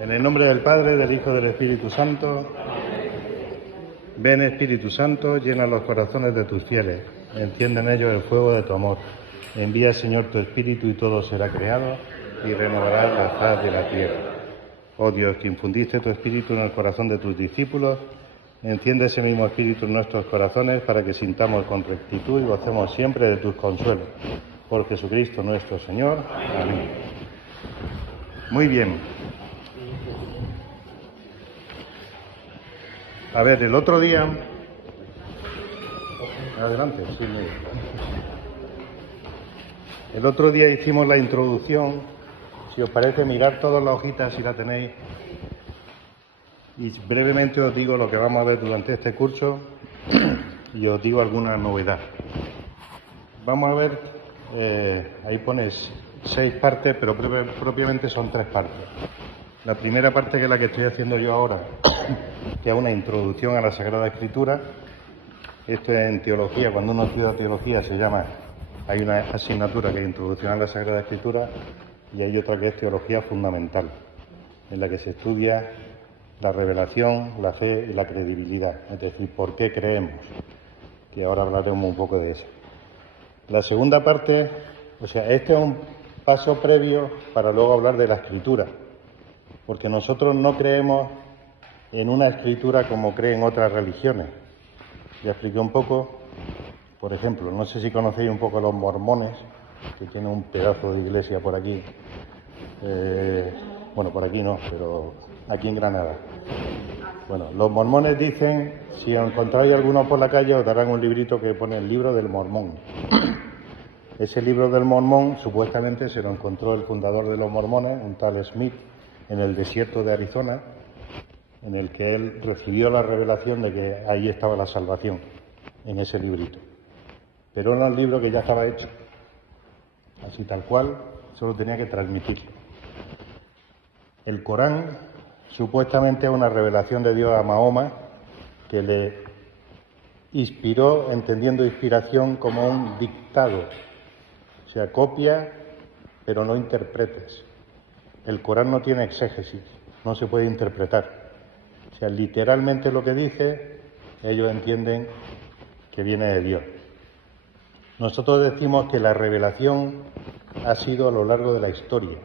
En el nombre del Padre, del Hijo y del Espíritu Santo. Ven, Espíritu Santo, llena los corazones de tus fieles, enciende en ellos el fuego de tu amor. Envía, Señor, tu Espíritu y todo será creado y renovarás la faz de la tierra. Oh Dios, que infundiste tu Espíritu en el corazón de tus discípulos, enciende ese mismo Espíritu en nuestros corazones para que sintamos con rectitud y gocemos siempre de tus consuelos. Por Jesucristo nuestro Señor. Amén. Muy bien. A ver, el otro día... Adelante, sí, muy bien. El otro día hicimos la introducción. Si os parece, mirar todas las hojitas si la tenéis. Y brevemente os digo lo que vamos a ver durante este curso y os digo alguna novedad. Vamos a ver, ahí pones 6 partes, pero propiamente son 3 partes. La primera parte, que es la que estoy haciendo yo ahora, que es una introducción a la Sagrada Escritura. Esto en teología, cuando uno estudia teología se llama, hay una asignatura que es Introducción a la Sagrada Escritura y hay otra que es Teología Fundamental, en la que se estudia la revelación, la fe y la credibilidad, es decir, por qué creemos, que ahora hablaremos un poco de eso. La segunda parte, o sea, este es un paso previo para luego hablar de la Escritura, porque nosotros no creemos en una Escritura como creen otras religiones. Ya expliqué un poco, por ejemplo, no sé si conocéis un poco a los mormones, que tienen un pedazo de iglesia por aquí, bueno, por aquí no, pero aquí en Granada. Bueno, los mormones dicen, si encontráis alguno por la calle, os darán un librito que pone el libro del Mormón. Ese libro del Mormón supuestamente se lo encontró el fundador de los mormones, un tal Smith, en el desierto de Arizona, en el que él recibió la revelación de que ahí estaba la salvación, en ese librito. Pero era un libro que ya estaba hecho, así tal cual, solo tenía que transmitirlo. El Corán supuestamente es una revelación de Dios a Mahoma, que le inspiró, entendiendo inspiración como un dictado, o sea, copia, pero no interpretes. El Corán no tiene exégesis, no se puede interpretar. O sea, literalmente lo que dice, ellos entienden que viene de Dios. Nosotros decimos que la revelación ha sido a lo largo de la historia,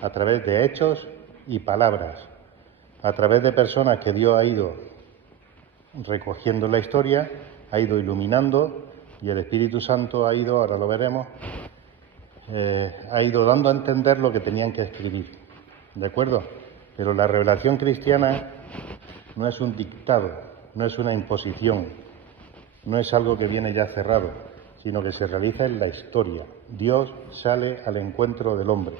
a través de hechos y palabras, a través de personas que Dios ha ido recogiendo la historia, ha ido iluminando, y el Espíritu Santo ha ido, ahora lo veremos, ha ido dando a entender lo que tenían que escribir. ¿De acuerdo? Pero la revelación cristiana no es un dictado, no es una imposición, no es algo que viene ya cerrado, sino que se realiza en la historia. Dios sale al encuentro del hombre.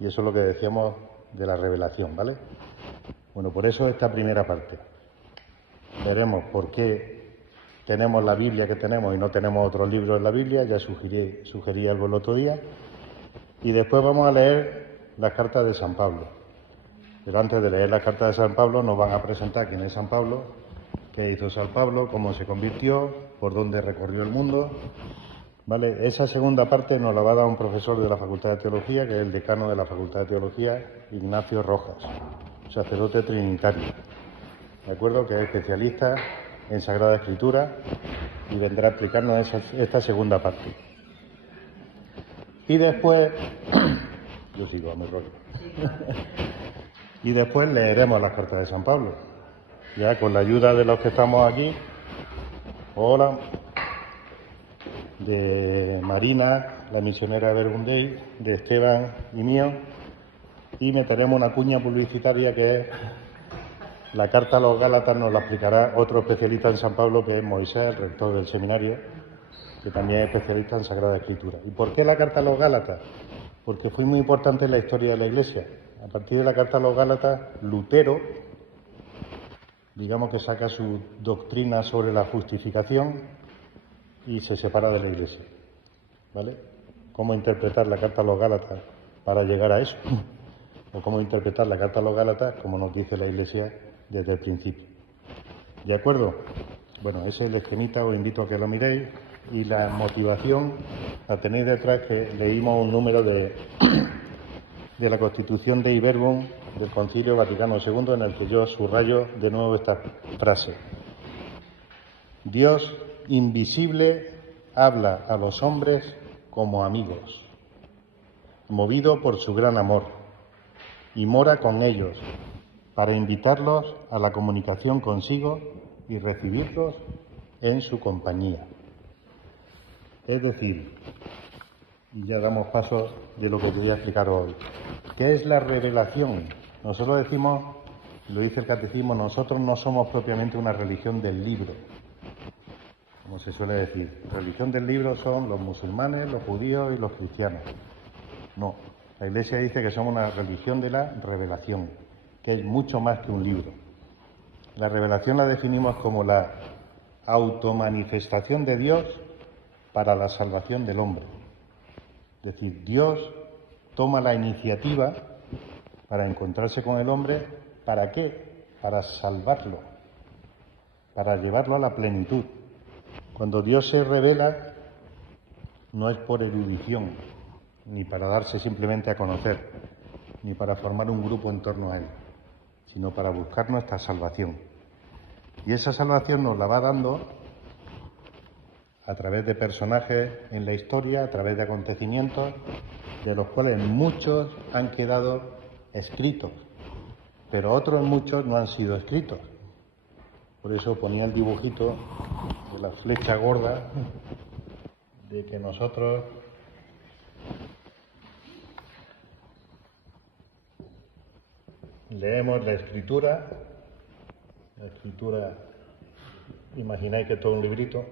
Y eso es lo que decíamos de la revelación, ¿vale? Bueno, por eso esta primera parte. Veremos por qué tenemos la Biblia que tenemos y no tenemos otros libros en la Biblia, ya sugerí algo el otro día. Y después vamos a leer las cartas de San Pablo. Pero antes de leer las cartas de San Pablo nos van a presentar quién es San Pablo, qué hizo San Pablo, cómo se convirtió, por dónde recorrió el mundo. ¿Vale? Esa segunda parte nos la va a dar un profesor de la Facultad de Teología, que es el decano de la Facultad de Teología, Ignacio Rojas, sacerdote trinitario, ¿de acuerdo? Que es especialista en Sagrada Escritura y vendrá a explicarnos esta segunda parte. Y después, yo sigo a mi rollo. Y después leeremos las cartas de San Pablo, ya con la ayuda de los que estamos aquí. Hola. De Marina, la misionera de Bergundey, de Esteban y mío, y meteremos una cuña publicitaria que es la carta a los Gálatas, nos la explicará otro especialista en San Pablo, que es Moisés, el rector del seminario, que también es especialista en Sagrada Escritura. ¿Y por qué la carta a los Gálatas? Porque fue muy importante en la historia de la Iglesia. A partir de la carta a los Gálatas, Lutero, digamos que saca su doctrina sobre la justificación y se separa de la Iglesia, ¿vale? ¿Cómo interpretar la carta a los Gálatas para llegar a eso? O cómo interpretar la carta a los Gálatas como nos dice la Iglesia desde el principio. ¿De acuerdo? Bueno, ese es el esquemita, os invito a que lo miréis. Y la motivación la tenéis detrás, que leímos un número de de la Constitución de Verbum del Concilio Vaticano II, en el que yo subrayo de nuevo esta frase. Dios invisible habla a los hombres como amigos, movido por su gran amor, y mora con ellos para invitarlos a la comunicación consigo y recibirlos en su compañía. Es decir, y ya damos paso de lo que te voy a explicar hoy. ¿Qué es la revelación? Nosotros decimos, y lo dice el Catecismo, nosotros no somos propiamente una religión del libro, como se suele decir. Religión del libro son los musulmanes, los judíos y los cristianos. No, la Iglesia dice que somos una religión de la revelación, que es mucho más que un libro. La revelación la definimos como la automanifestación de Dios para la salvación del hombre. Es decir, Dios toma la iniciativa para encontrarse con el hombre. ¿Para qué? Para salvarlo, para llevarlo a la plenitud. Cuando Dios se revela, no es por erudición, ni para darse simplemente a conocer, ni para formar un grupo en torno a Él, sino para buscar nuestra salvación. Y esa salvación nos la va dando a través de personajes en la historia, a través de acontecimientos, de los cuales muchos han quedado escritos, pero otros muchos no han sido escritos. Por eso ponía el dibujito de la flecha gorda, de que nosotros leemos la escritura, imagináis que es todo un librito.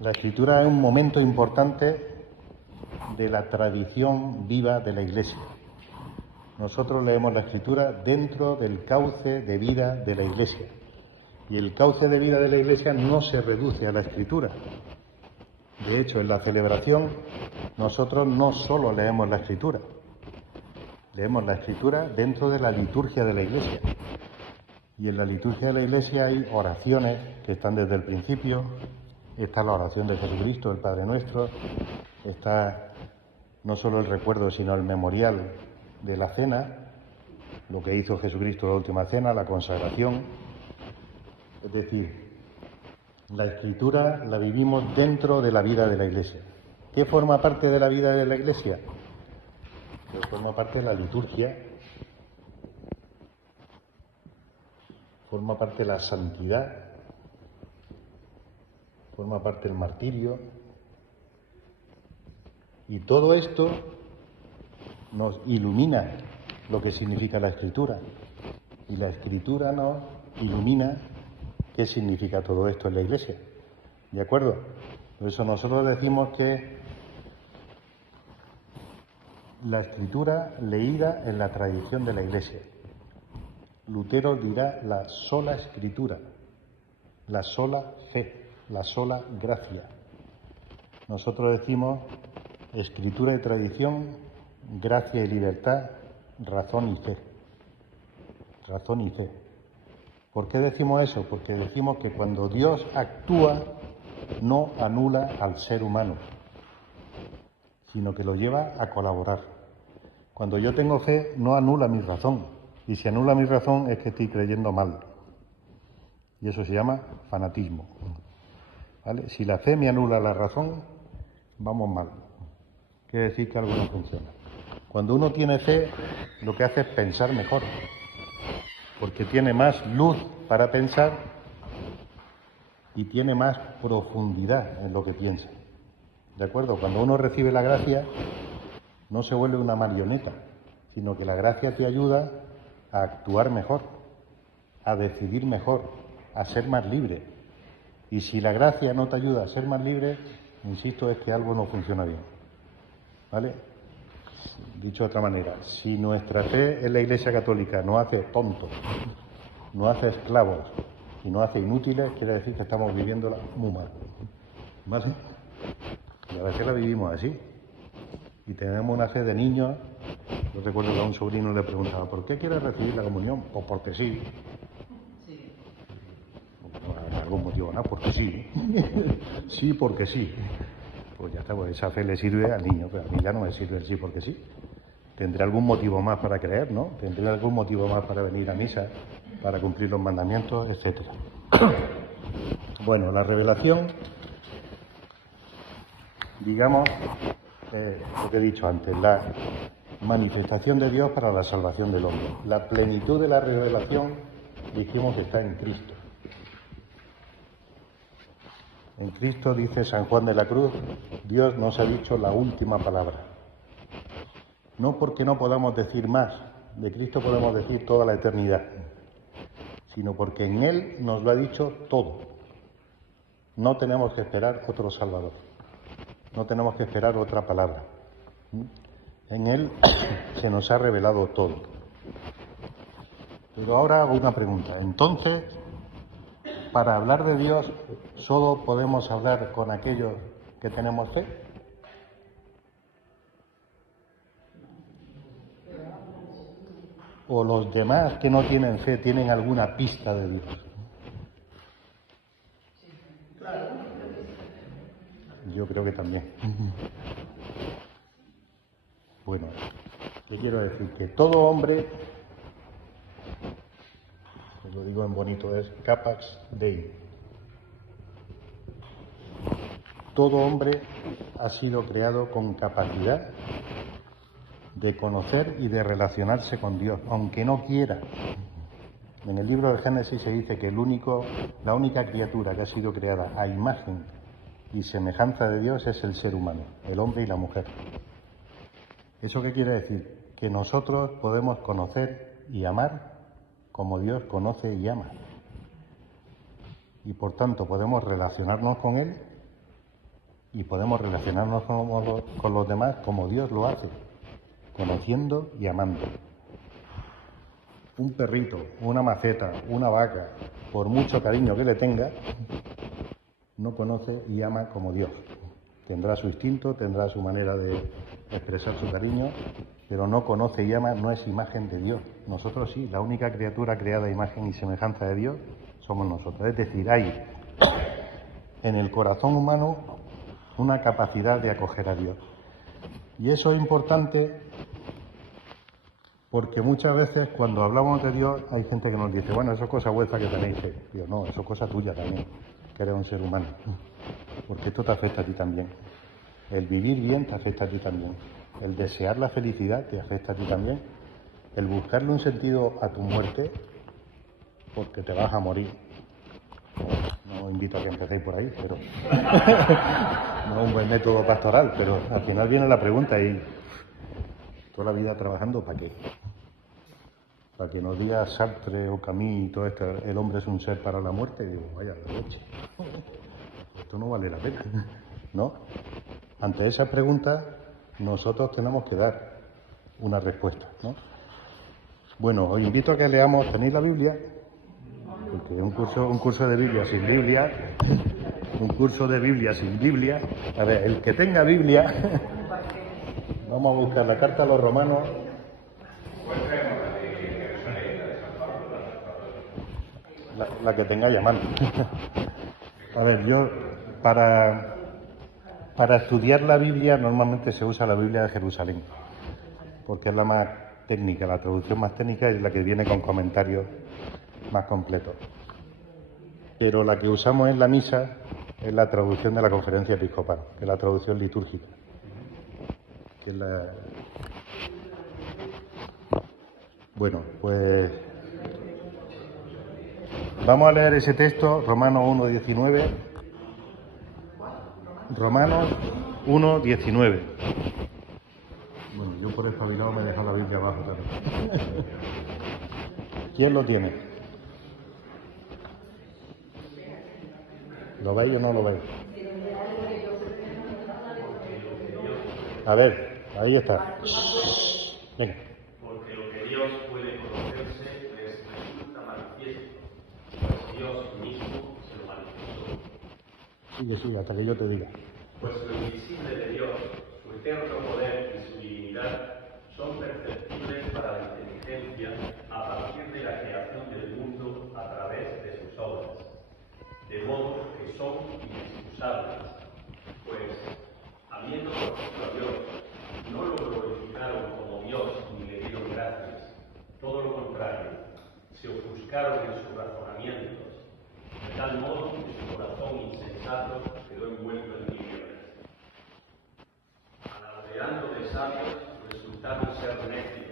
La escritura es un momento importante de la tradición viva de la Iglesia. Nosotros leemos la escritura dentro del cauce de vida de la Iglesia. Y el cauce de vida de la Iglesia no se reduce a la escritura. De hecho, en la celebración nosotros no solo leemos la escritura dentro de la liturgia de la Iglesia. Y en la liturgia de la Iglesia hay oraciones que están desde el principio. Está la oración de Jesucristo, el Padre Nuestro, está no solo el recuerdo, sino el memorial de la cena, lo que hizo Jesucristo en la última cena, la consagración. Es decir, la escritura la vivimos dentro de la vida de la Iglesia. ¿Qué forma parte de la vida de la Iglesia? Pues forma parte de la liturgia, forma parte de la santidad, forma parte del martirio, y todo esto nos ilumina lo que significa la escritura, y la escritura nos ilumina qué significa todo esto en la Iglesia. ¿De acuerdo? Por eso nosotros decimos que la escritura leída en la tradición de la Iglesia. Lutero dirá la sola escritura, la sola fe, la sola gracia. Nosotros decimos escritura y tradición, gracia y libertad, razón y fe. Razón y fe. ¿Por qué decimos eso? Porque decimos que cuando Dios actúa no anula al ser humano, sino que lo lleva a colaborar. Cuando yo tengo fe no anula mi razón, y si anula mi razón es que estoy creyendo mal. Y eso se llama fanatismo. ¿Vale? Si la fe me anula la razón, vamos mal. Quiere decir que algo no funciona. Cuando uno tiene fe, lo que hace es pensar mejor, porque tiene más luz para pensar y tiene más profundidad en lo que piensa. ¿De acuerdo? Cuando uno recibe la gracia, no se vuelve una marioneta, sino que la gracia te ayuda a actuar mejor, a decidir mejor, a ser más libre. Y si la gracia no te ayuda a ser más libre, insisto, es que algo no funciona bien. ¿Vale? Dicho de otra manera, si nuestra fe en la Iglesia Católica nos hace tontos, nos hace esclavos y nos hace inútiles, quiere decir que estamos viviéndola muy mal. ¿Vale? Y a veces la vivimos así. Y tenemos una fe de niños. Yo recuerdo que a un sobrino le preguntaba, ¿por qué quieres recibir la comunión? Pues porque sí. Por algún motivo, ¿no? Porque sí. Porque sí. Pues ya está, pues esa fe le sirve al niño, pero a mí ya no me sirve el sí porque sí. tendré algún motivo más para creer, ¿no? Tendré algún motivo más para venir a misa, para cumplir los mandamientos, etcétera. Bueno, la revelación, digamos, lo que he dicho antes, la manifestación de Dios para la salvación del hombre. La plenitud de la revelación, dijimos que está en Cristo. En Cristo, dice San Juan de la Cruz, Dios nos ha dicho la última palabra. No porque no podamos decir más, de Cristo podemos decir toda la eternidad, sino porque en Él nos lo ha dicho todo. No tenemos que esperar otro Salvador, no tenemos que esperar otra palabra. En Él se nos ha revelado todo. Pero ahora hago una pregunta. Entonces, para hablar de Dios, ¿solo podemos hablar con aquellos que tenemos fe? ¿O los demás que no tienen fe tienen alguna pista de Dios? Yo creo que también. Bueno, ¿qué quiero decir? Que todo hombre, os lo digo en bonito, es capax Dei. Todo hombre ha sido creado con capacidad de conocer y de relacionarse con Dios, aunque no quiera. En el libro de Génesis se dice que la única criatura que ha sido creada a imagen y semejanza de Dios es el ser humano, el hombre y la mujer. ¿Eso qué quiere decir? Que nosotros podemos conocer y amar como Dios conoce y ama. Y por tanto podemos relacionarnos con Él y podemos relacionarnos con los demás como Dios lo hace, conociendo y amando. Un perrito, una maceta, una vaca, por mucho cariño que le tenga, no conoce y ama como Dios. Tendrá su instinto, tendrá su manera de expresar su cariño, pero no conoce y ama, no es imagen de Dios. Nosotros sí, la única criatura creada a imagen y semejanza de Dios somos nosotros. Es decir, hay en el corazón humano una capacidad de acoger a Dios. Y eso es importante porque muchas veces cuando hablamos de Dios hay gente que nos dice, bueno, eso es cosa vuestra que tenéis fe. Digo, no, eso es cosa tuya también, que eres un ser humano. Porque esto te afecta a ti también. El vivir bien te afecta a ti también. El desear la felicidad te afecta a ti también. El buscarle un sentido a tu muerte, porque te vas a morir. No invito a que empecéis por ahí, pero no es un buen método pastoral, pero al final viene la pregunta y toda la vida trabajando, ¿para qué? Para que nos diga Sartre o Camus y todo esto, el hombre es un ser para la muerte, y digo, vaya la leche, esto no vale la pena, ¿no? Ante esas preguntas nosotros tenemos que dar una respuesta, ¿no? Bueno, os invito a que leamos, ¿tenéis la Biblia? Porque un curso de Biblia sin Biblia, un curso de Biblia sin Biblia. A ver, el que tenga Biblia, vamos a buscar la carta a los Romanos. La que tengáis a mano. A ver, yo para estudiar la Biblia normalmente se usa la Biblia de Jerusalén, porque es la más técnica, la traducción más técnica es la que viene con comentarios más completos. Pero la que usamos en la misa es la traducción de la Conferencia Episcopal, que es la traducción litúrgica. Que es la... Bueno, pues vamos a leer ese texto, Romanos 1:19. Romanos 1:19. Bueno, yo por espabilado me he dejado la Biblia abajo también. ¿Quién lo tiene? ¿Lo veis o no lo veis? A ver, ahí está. Venga. Porque lo que Dios puede conocerse les resulta manifiesto, pues Dios mismo se lo manifestó. Sigue, hasta que yo te diga. Pues lo invisible de Dios, su eterno poder y su divinidad son perceptibles para la inteligencia a partir de la creación del mundo a través de sus obras, de modo que son inexcusables, pues, habiendo conocido a Dios, no lo glorificaron como Dios se ofuscaron en sus razonamientos, de tal modo que su corazón insensato quedó envuelto en tinieblas. Alardeando de sabios, resultaron ser necios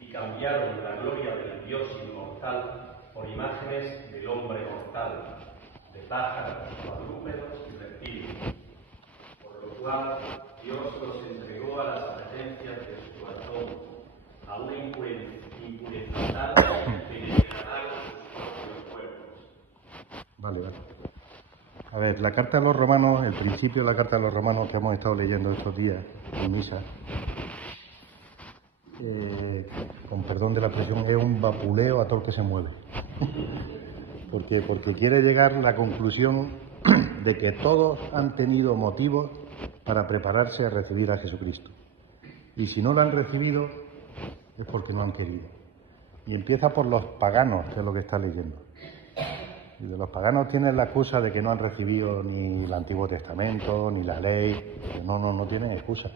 y cambiaron la gloria del Dios inmortal por imágenes del hombre mortal, de pájaros, cuadrúpedos y reptiles, por lo cual Dios los entregó a las apetencias de su corazón, a una impureza tal que degradaron sus propios cuerpos. Vale. A ver, la carta a los romanos, el principio de la carta a los romanos que hemos estado leyendo estos días en misa, con perdón de la expresión, es un vapuleo a todo el que se mueve. Porque quiere llegar a la conclusión de que todos han tenido motivos para prepararse a recibir a Jesucristo. Y si no lo han recibido, es porque no han querido. Y empieza por los paganos, que es lo que está leyendo. Y de los paganos tienen la excusa de que no han recibido ni el Antiguo Testamento, ni la ley. No tienen excusa.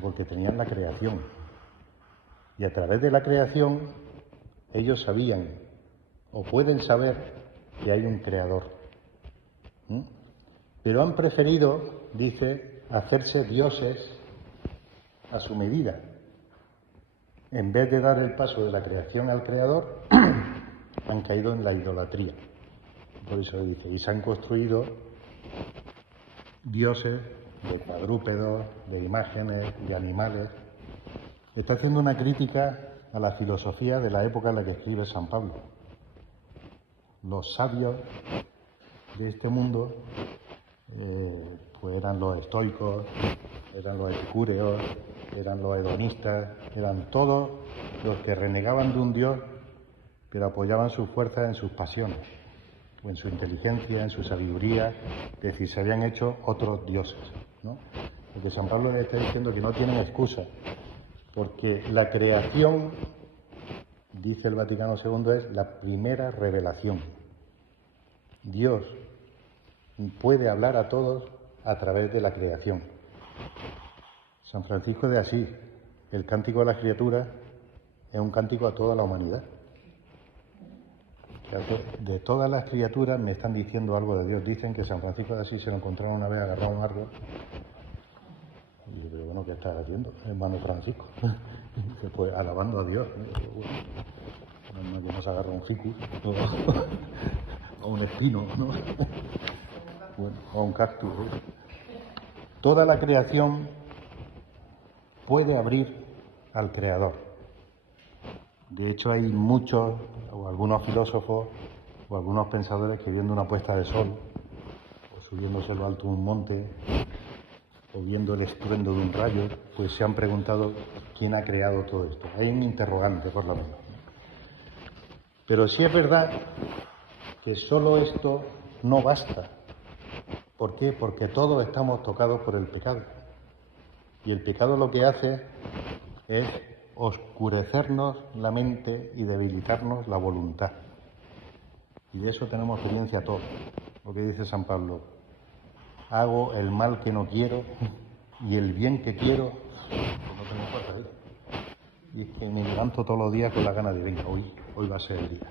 Porque tenían la creación. Y a través de la creación, ellos sabían, o pueden saber, que hay un creador. Pero han preferido, dice, hacerse dioses a su medida. En vez de dar el paso de la creación al creador, han caído en la idolatría. Por eso dice, y se han construido dioses de cuadrúpedos, de imágenes, de animales. Está haciendo una crítica a la filosofía de la época en la que escribe San Pablo. Los sabios de este mundo pues eran los estoicos, eran los epicúreos, eran los hedonistas, eran todos los que renegaban de un Dios, pero apoyaban sus fuerzas en sus pasiones, o en su inteligencia, en su sabiduría, es decir, se habían hecho otros dioses, ¿no? Porque San Pablo le está diciendo que no tienen excusa, porque la creación, dice el Vaticano II, es la primera revelación. Dios puede hablar a todos a través de la creación. San Francisco de Asís, el cántico de las criaturas, es un cántico a toda la humanidad. De todas las criaturas me están diciendo algo de Dios. Dicen que San Francisco de Asís se lo encontraron una vez agarrado a un árbol. Y yo, pero bueno, ¿qué estás haciendo, hermano Francisco? Que pues alabando a Dios. No, que no se agarra un ficus o un espino, ¿no? Bueno, o un cactus. Toda la creación puede abrir al Creador. De hecho, hay muchos, o algunos filósofos, o algunos pensadores que viendo una puesta de sol, o subiéndose a lo alto de un monte, o viendo el estruendo de un rayo, pues se han preguntado quién ha creado todo esto. Hay un interrogante, por lo menos. Pero sí es verdad que solo esto no basta. ¿Por qué? Porque todos estamos tocados por el pecado. Y el pecado lo que hace es oscurecernos la mente y debilitarnos la voluntad. Y de eso tenemos experiencia todos. Lo que dice San Pablo, hago el mal que no quiero y el bien que quiero, pues no tengo fuerza ahí. Y es que me levanto todos los días con la gana de, venga, hoy va a ser el día.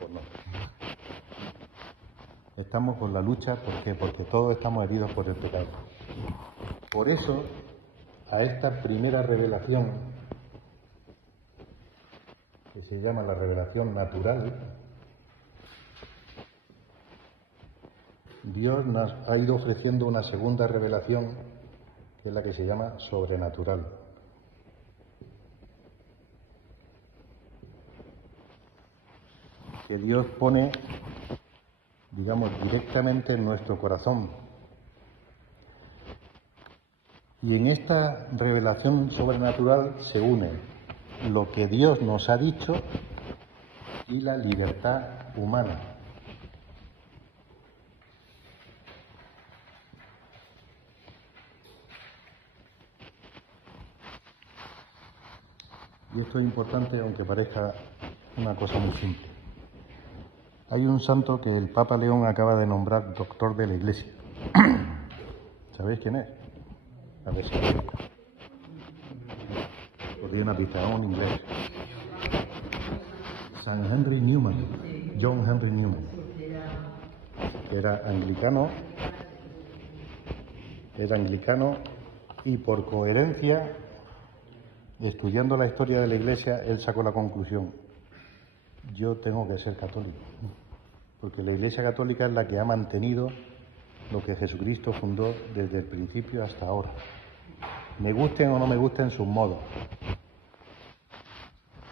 Pues no. Estamos con la lucha, ¿por qué? Porque todos estamos heridos por el pecado. Por eso, a esta primera revelación, que se llama la revelación natural, Dios nos ha ido ofreciendo una segunda revelación, que es la que se llama sobrenatural. Que Dios pone, digamos, directamente en nuestro corazón. Y en esta revelación sobrenatural se une lo que Dios nos ha dicho y la libertad humana. Y esto es importante, aunque parezca una cosa muy simple. Hay un santo que el Papa León acaba de nombrar doctor de la Iglesia. ¿Sabéis quién es? A ver si os doy una pista, es un inglés. San Henry Newman, John Henry Newman, que era anglicano y por coherencia, estudiando la historia de la Iglesia, él sacó la conclusión: yo tengo que ser católico, porque la Iglesia católica es la que ha mantenido lo que Jesucristo fundó desde el principio hasta ahora. Me gusten o no me gusten sus modos,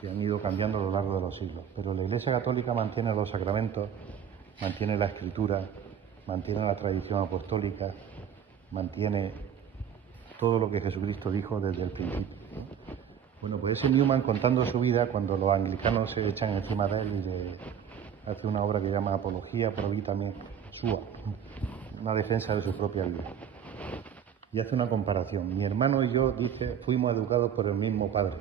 que han ido cambiando a lo largo de los siglos, pero la Iglesia católica mantiene los sacramentos, mantiene la Escritura, mantiene la tradición apostólica, mantiene todo lo que Jesucristo dijo desde el principio. Bueno, pues ese Newman, contando su vida, cuando los anglicanos se echan encima de él y le hace una obra que llama Apología Pro Vitae Sua, una defensa de su propia vida, y hace una comparación. Mi hermano y yo, dice, fuimos educados por el mismo padre,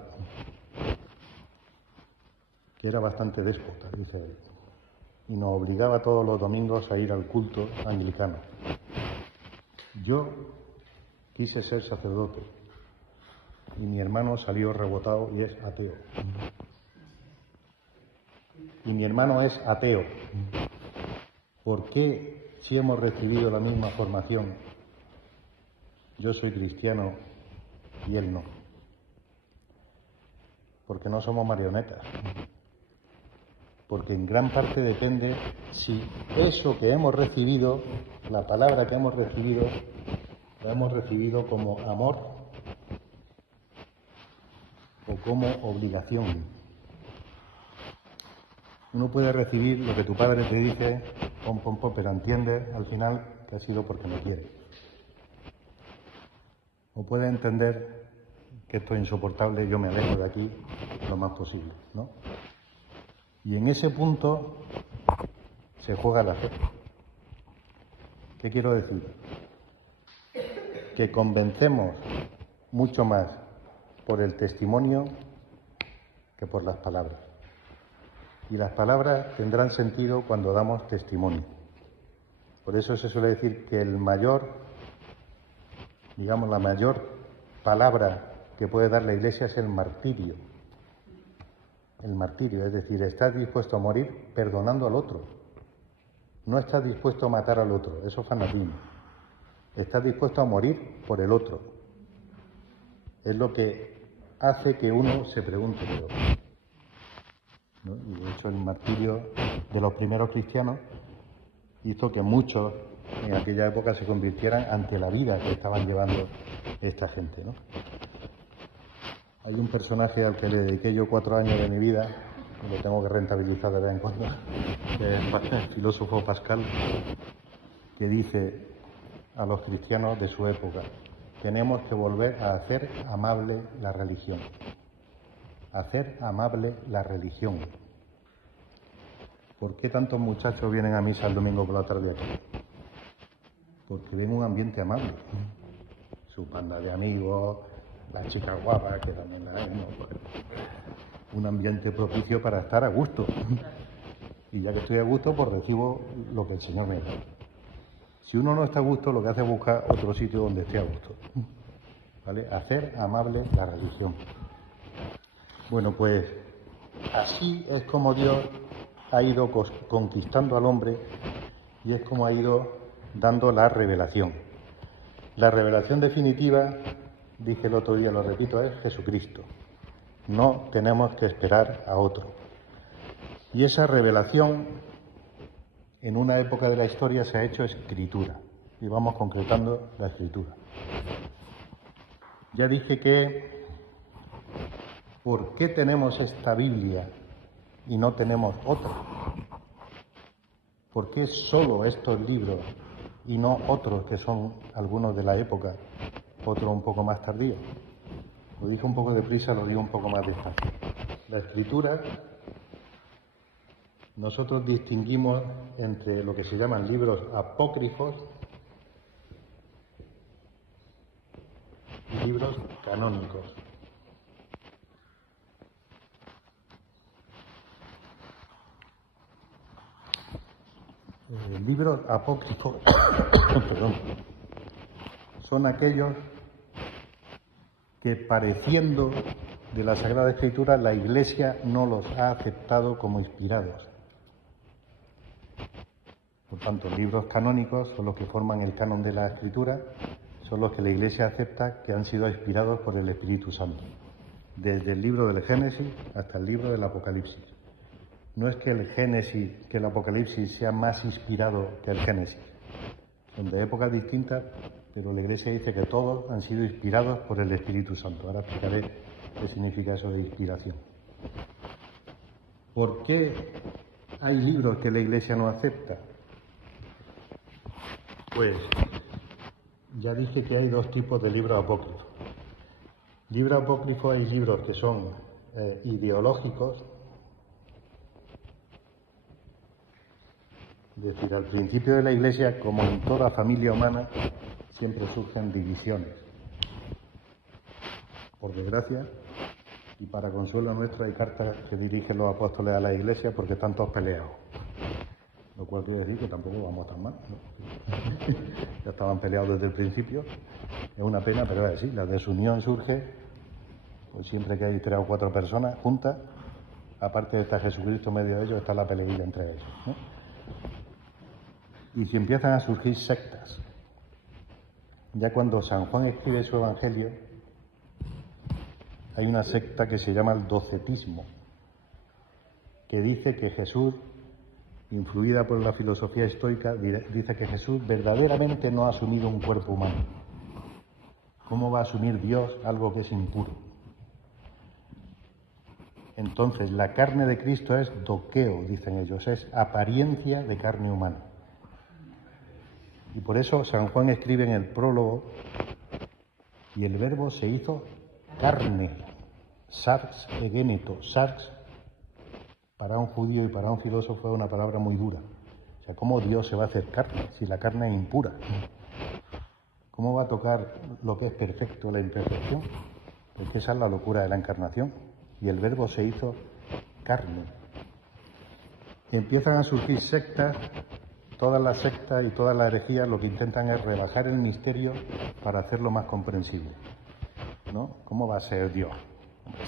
que era bastante déspota, dice él, y nos obligaba todos los domingos a ir al culto anglicano. Yo quise ser sacerdote y mi hermano salió rebotado y es ateo. Y mi hermano es ateo. ¿Por qué, si hemos recibido la misma formación, yo soy cristiano y él no? Porque no somos marionetas. Porque en gran parte depende si eso que hemos recibido, la palabra que hemos recibido, la hemos recibido como amor o como obligación. Uno puede recibir lo que tu padre te dice, pom, pom, pom, pero entiende al final que ha sido porque no quiere. O puede entender que esto es insoportable, yo me alejo de aquí lo más posible, ¿no? Y en ese punto se juega la fe. ¿Qué quiero decir? Que convencemos mucho más por el testimonio que por las palabras. Y las palabras tendrán sentido cuando damos testimonio. Por eso se suele decir que la mayor palabra que puede dar la Iglesia es el martirio. El martirio, es decir, estás dispuesto a morir perdonando al otro. No estás dispuesto a matar al otro, eso es fanatismo. Estás dispuesto a morir por el otro. Es lo que hace que uno se pregunte, ¿no? Y de hecho el martirio de los primeros cristianos hizo que muchos en aquella época se convirtieran ante la vida que estaban llevando esta gente, ¿no? Hay un personaje al que le dediqué yo 4 años de mi vida, y lo tengo que rentabilizar de vez en cuando, que es el filósofo Pascal, que dice a los cristianos de su época: tenemos que volver a hacer amable la religión. Hacer amable la religión. ¿Por qué tantos muchachos vienen a misa el domingo por la tarde aquí? Porque ven un ambiente amable. Su banda de amigos, la chica guapa, que también la hay, ¿no? Un ambiente propicio para estar a gusto. Y ya que estoy a gusto, pues recibo lo que el Señor me da. Si uno no está a gusto, lo que hace es buscar otro sitio donde esté a gusto. ¿Vale? Hacer amable la religión. Bueno, pues así es como Dios ha ido conquistando al hombre y es como ha ido dando la revelación. La revelación definitiva, dije el otro día, lo repito, es Jesucristo. No tenemos que esperar a otro. Y esa revelación, en una época de la historia, se ha hecho escritura. Y vamos concretando la escritura. Ya dije que, ¿por qué tenemos esta Biblia y no tenemos otra? ¿Por qué solo estos libros y no otros que son algunos de la época, otros un poco más tardíos? Lo dije un poco deprisa, lo digo un poco más despacio. La escritura, nosotros distinguimos entre lo que se llaman libros apócrifos y libros canónicos. Libros apócrifos perdón, son aquellos que, pareciendo de la Sagrada Escritura, la Iglesia no los ha aceptado como inspirados. Por tanto, libros canónicos son los que forman el canon de la Escritura, son los que la Iglesia acepta que han sido inspirados por el Espíritu Santo, desde el libro del Génesis hasta el libro del Apocalipsis. No es que el Génesis, que el Apocalipsis sea más inspirado que el Génesis. Son de épocas distintas, pero la Iglesia dice que todos han sido inspirados por el Espíritu Santo. Ahora explicaré qué significa eso de inspiración. ¿Por qué hay libros que la Iglesia no acepta? Pues ya dije que hay dos tipos de libros apócrifos. Libros apócrifos, hay libros que son ideológicos, es decir, al principio de la Iglesia, como en toda familia humana, siempre surgen divisiones. Por desgracia, y para consuelo nuestro, hay cartas que dirigen los apóstoles a la Iglesia porque están todos peleados. Lo cual quiere decir que tampoco vamos tan mal, ¿no? Ya estaban peleados desde el principio. Es una pena, pero es así. La desunión surge pues siempre que hay 3 o 4 personas juntas. Aparte de estar Jesucristo en medio de ellos, está la peleilla entre ellos, ¿no? Y si empiezan a surgir sectas, ya cuando San Juan escribe su Evangelio, hay una secta que se llama el docetismo, que dice que Jesús, influida por la filosofía estoica, dice que Jesús verdaderamente no ha asumido un cuerpo humano. ¿Cómo va a asumir Dios algo que es impuro? Entonces, la carne de Cristo es doqueo, dicen ellos, es apariencia de carne humana. Y por eso San Juan escribe en el prólogo: y el Verbo se hizo carne, sarx egéneto. Sarx, para un judío y para un filósofo, es una palabra muy dura. O sea, ¿cómo Dios se va a hacer carne si la carne es impura? ¿Cómo va a tocar lo que es perfecto, la imperfección? Porque esa es la locura de la encarnación. Y el Verbo se hizo carne. Y empiezan a surgir sectas. Todas las sectas y todas las herejías lo que intentan es rebajar el misterio para hacerlo más comprensible, ¿no? ¿Cómo va a ser Dios?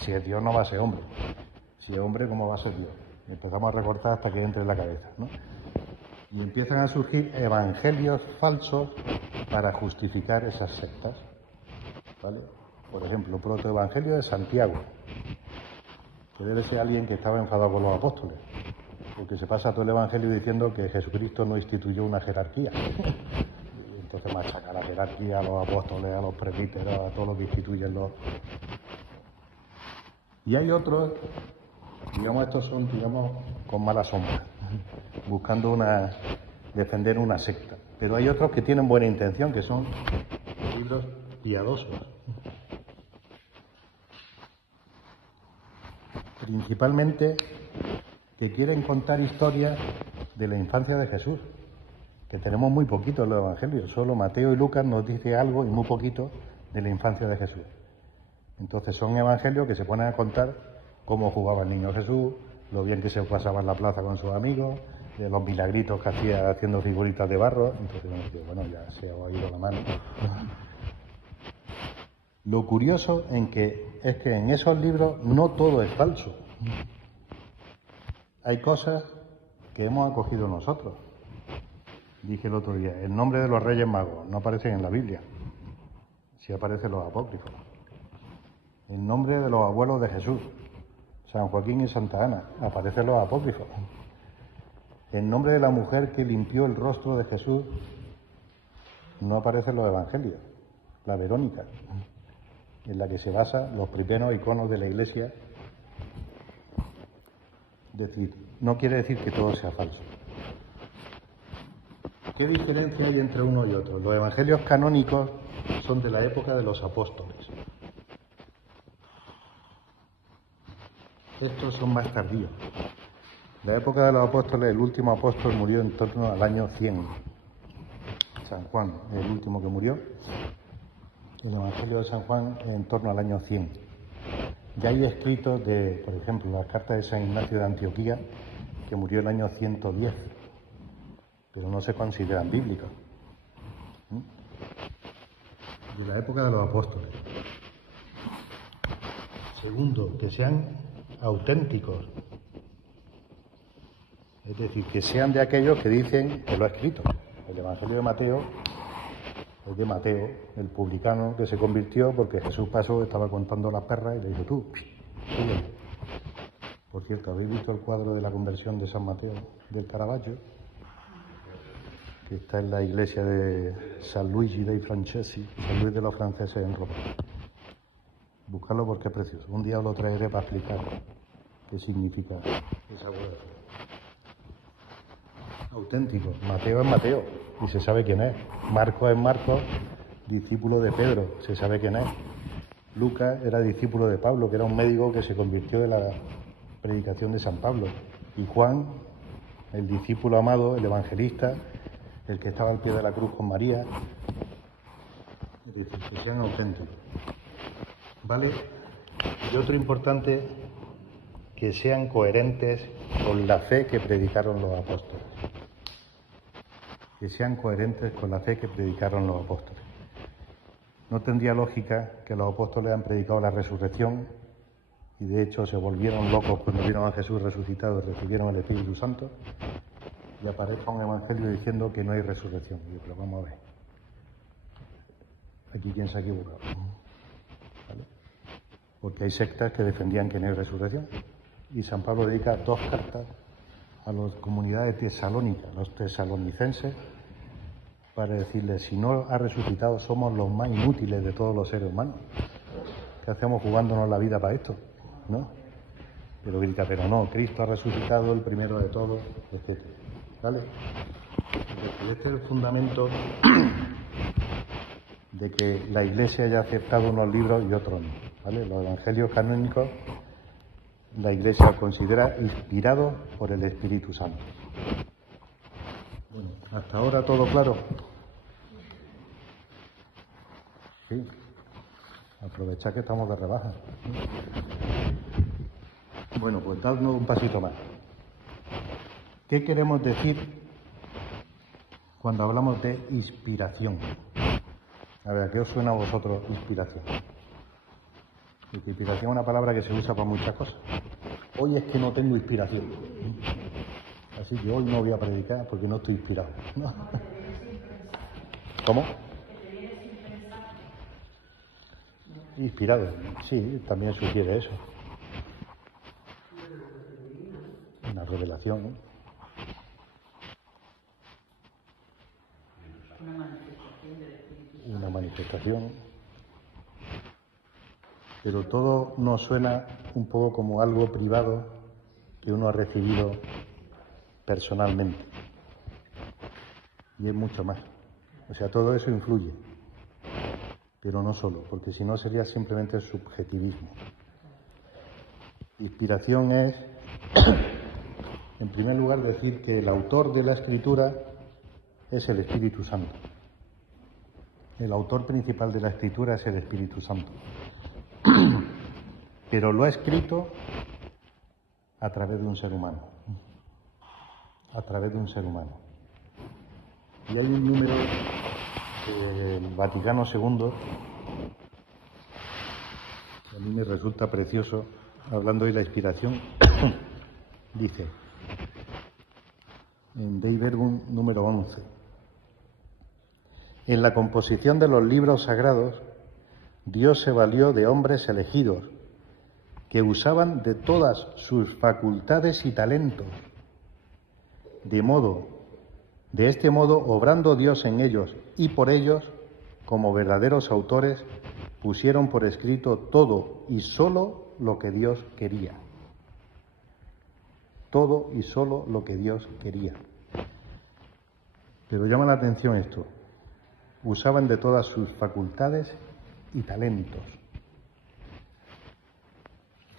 Si es Dios, no va a ser hombre. Si es hombre, ¿cómo va a ser Dios? Y empezamos a recortar hasta que entre en la cabeza, ¿no? Y empiezan a surgir evangelios falsos para justificar esas sectas, ¿vale? Por ejemplo, protoevangelio de Santiago, que debe ser alguien que estaba enfadado con los apóstoles, porque se pasa todo el Evangelio diciendo que Jesucristo no instituyó una jerarquía. Entonces machaca la jerarquía a los apóstoles, a los presbíteros, a todos los que instituyen los... Y hay otros, digamos, estos son, digamos, con mala sombra, buscando defender una secta. Pero hay otros que tienen buena intención, que son libros piadosos. Principalmente que quieren contar historias de la infancia de Jesús, que tenemos muy poquito en los evangelios. Solo Mateo y Lucas nos dice algo y muy poquito de la infancia de Jesús. Entonces son evangelios que se ponen a contar cómo jugaba el niño Jesús, lo bien que se pasaba en la plaza con sus amigos, de los milagritos que hacía haciendo figuritas de barro. Entonces, bueno, ya se ha oído la mano. Lo curioso es que en esos libros no todo es falso. Hay cosas que hemos acogido nosotros. Dije el otro día, el nombre de los Reyes Magos no aparecen en la Biblia, sí aparecen los apócrifos. El nombre de los abuelos de Jesús, San Joaquín y Santa Ana, aparecen los apócrifos. El nombre de la mujer que limpió el rostro de Jesús no aparece en los evangelios, la Verónica, en la que se basan los primeros iconos de la Iglesia. Es decir, no quiere decir que todo sea falso. ¿Qué diferencia hay entre uno y otro? Los evangelios canónicos son de la época de los apóstoles. Estos son más tardíos. La época de los apóstoles, el último apóstol murió en torno al año 100. San Juan, el último que murió. El evangelio de San Juan en torno al año 100. Ya hay escritos de, por ejemplo, las cartas de San Ignacio de Antioquía, que murió en el año 110, pero no se consideran bíblicos. De la época de los apóstoles. Segundo, que sean auténticos. Es decir, que sean de aquellos que dicen que lo ha escrito. El Evangelio de Mateo es de Mateo, el publicano que se convirtió porque Jesús pasó, estaba contando las perras y le dijo, tú, sígueme. Por cierto, ¿habéis visto el cuadro de la conversión de San Mateo, del Caravaggio? Que está en la iglesia de San Luigi dei Francesi, San Luis de los franceses en Roma. Buscarlo porque es precioso. Un día os lo traeré para explicar qué significa esa boda. Auténtico. Mateo es Mateo y se sabe quién es. Marcos es Marcos, discípulo de Pedro, se sabe quién es. Lucas era discípulo de Pablo, que era un médico que se convirtió de la predicación de San Pablo. Y Juan, el discípulo amado, el evangelista, el que estaba al pie de la cruz con María. Es decir, que sean auténticos. ¿Vale? Y otro importante, que sean coherentes con la fe que predicaron los apóstoles. Que sean coherentes con la fe que predicaron los apóstoles. No tendría lógica que los apóstoles han predicado la resurrección y de hecho se volvieron locos cuando vieron a Jesús resucitado y recibieron el Espíritu Santo y aparezca un evangelio diciendo que no hay resurrección. Y yo, pero vamos a ver. Aquí quién se ha equivocado. ¿Vale? Porque hay sectas que defendían que no hay resurrección. Y San Pablo dedica 2 cartas a las comunidades tesalónicas, los tesalonicenses, para decirles, si no ha resucitado, somos los más inútiles de todos los seres humanos. ¿Qué hacemos jugándonos la vida para esto? ¿No? Pero grita, pero no, Cristo ha resucitado, el primero de todos, etc. ¿Vale? Este es el fundamento de que la Iglesia haya aceptado unos libros y otros no. ¿Vale? Los evangelios canónicos la Iglesia considera inspirados por el Espíritu Santo. Bueno, hasta ahora todo claro. Sí. Aprovechad que estamos de rebaja. Bueno, pues dadnos un pasito más. ¿Qué queremos decir cuando hablamos de inspiración? A ver, ¿a qué os suena a vosotros inspiración? Porque inspiración es una palabra que se usa para muchas cosas. Hoy es que no tengo inspiración. Así que hoy no voy a predicar porque no estoy inspirado. ¿No? ¿Cómo? Inspirado, sí, también sugiere eso. Una revelación, ¿no? Una manifestación. Pero todo nos suena un poco como algo privado que uno ha recibido personalmente. Y es mucho más. O sea, todo eso influye. Pero no solo, porque si no sería simplemente subjetivismo. Inspiración es, en primer lugar, decir que el autor de la Escritura es el Espíritu Santo. El autor principal de la Escritura es el Espíritu Santo. Pero lo ha escrito a través de un ser humano. A través de un ser humano. Y hay un número del Vaticano II, que a mí me resulta precioso, hablando de la inspiración, dice, en Dei Verbum número 11, en la composición de los libros sagrados, Dios se valió de hombres elegidos, que usaban de todas sus facultades y talentos, de este modo, obrando Dios en ellos y por ellos, como verdaderos autores, pusieron por escrito todo y solo lo que Dios quería. Todo y solo lo que Dios quería. Pero llama la atención esto. Usaban de todas sus facultades y talentos.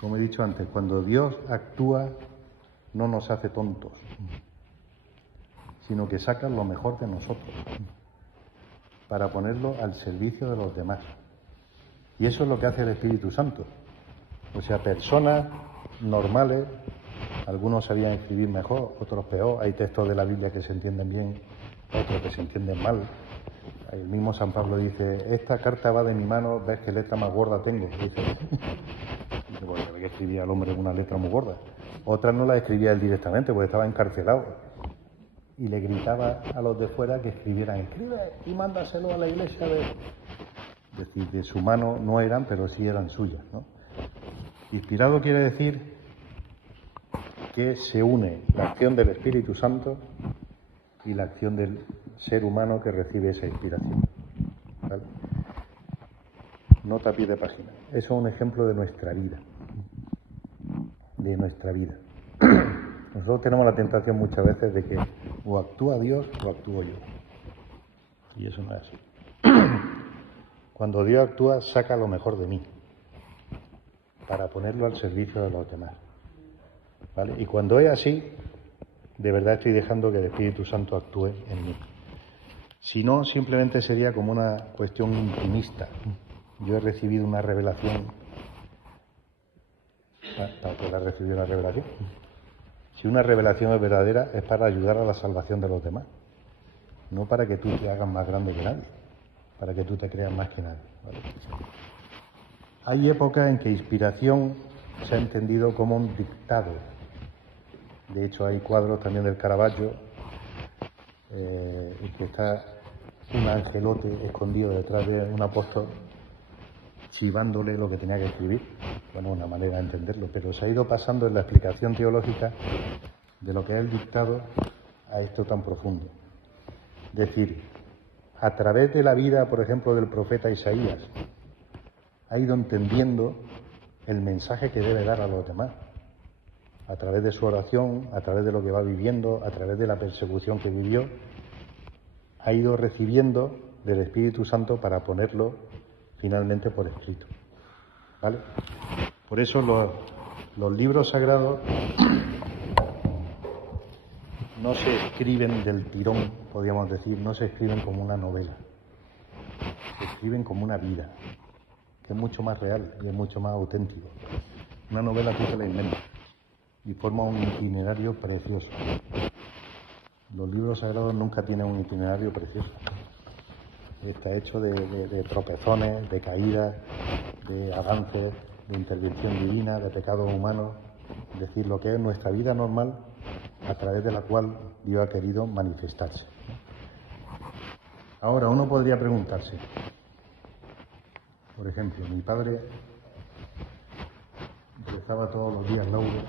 Como he dicho antes, cuando Dios actúa, no nos hace tontos, sino que saca lo mejor de nosotros para ponerlo al servicio de los demás. Y eso es lo que hace el Espíritu Santo. O sea, personas normales, algunos sabían escribir mejor, otros peor. Hay textos de la Biblia que se entienden bien, otros que se entienden mal. El mismo San Pablo dice, esta carta va de mi mano, ves qué letra más gorda tengo. Dice, que escribía el hombre una letra muy gorda. Otras no las escribía él directamente porque estaba encarcelado. Y le gritaba a los de fuera que escribieran, escribe y mándaselo a la iglesia de... Es decir, de su mano no eran, pero sí eran suyas, ¿no? Inspirado quiere decir que se une la acción del Espíritu Santo y la acción del ser humano que recibe esa inspiración. ¿Vale? Nota a pie de página. Eso es un ejemplo de nuestra vida. De nuestra vida. Nosotros tenemos la tentación muchas veces de que o actúa Dios o actúo yo. Y eso no es así. Cuando Dios actúa, saca lo mejor de mí para ponerlo al servicio de los demás. ¿Vale? Y cuando es así, de verdad estoy dejando que el Espíritu Santo actúe en mí. Si no, simplemente sería como una cuestión intimista. Yo he recibido una revelación. ¿Para poder recibir una revelación? Si una revelación es verdadera, es para ayudar a la salvación de los demás. No para que tú te hagas más grande que nadie. Para que tú te creas más que nadie. ¿Vale? Hay épocas en que inspiración se ha entendido como un dictado. De hecho, hay cuadros también del Caravaggio en que está un angelote escondido detrás de un apóstol chivándole lo que tenía que escribir. Bueno, una manera de entenderlo, pero se ha ido pasando en la explicación teológica de lo que es el dictado a esto tan profundo. Es decir, a través de la vida, por ejemplo, del profeta Isaías, ha ido entendiendo el mensaje que debe dar a los demás. A través de su oración, a través de lo que va viviendo, a través de la persecución que vivió, ha ido recibiendo del Espíritu Santo para ponerlo finalmente por escrito. ¿Vale? Por eso los libros sagrados no se escriben del tirón, podríamos decir, no se escriben como una novela. Se escriben como una vida, que es mucho más real y es mucho más auténtico. Una novela tú te la inventas y forma un itinerario precioso. Los libros sagrados nunca tienen un itinerario precioso. Está hecho de tropezones, de caídas, de avances, de intervención divina, de pecados humanos. Es decir, lo que es nuestra vida normal a través de la cual Dios ha querido manifestarse. Ahora, uno podría preguntarse, por ejemplo, mi padre rezaba todos los días laudes.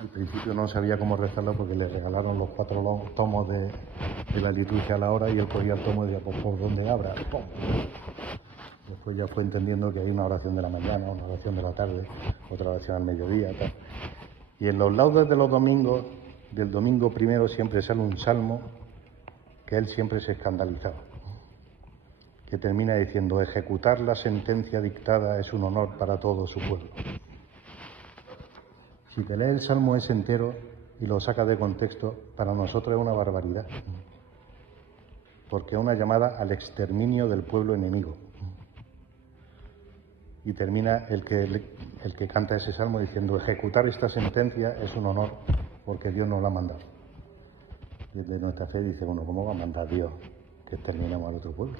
Al principio no sabía cómo rezarlo porque le regalaron los 4 tomos de la liturgia a la hora y él cogía el tomo y decía, pues por donde abra. ¡Pum! Después ya fue entendiendo que hay una oración de la mañana, una oración de la tarde, otra oración al mediodía, tal. Y en los laudes de los domingos, del domingo primero, siempre sale un salmo que él siempre se escandalizaba, que termina diciendo, ejecutar la sentencia dictada es un honor para todo su pueblo. Si te lees el salmo ese entero y lo sacas de contexto, para nosotros es una barbaridad, porque es una llamada al exterminio del pueblo enemigo. Y termina el que canta ese salmo diciendo, ejecutar esta sentencia es un honor, porque Dios nos la ha mandado. Y desde nuestra fe dice, bueno, ¿cómo va a mandar Dios que exterminemos al otro pueblo?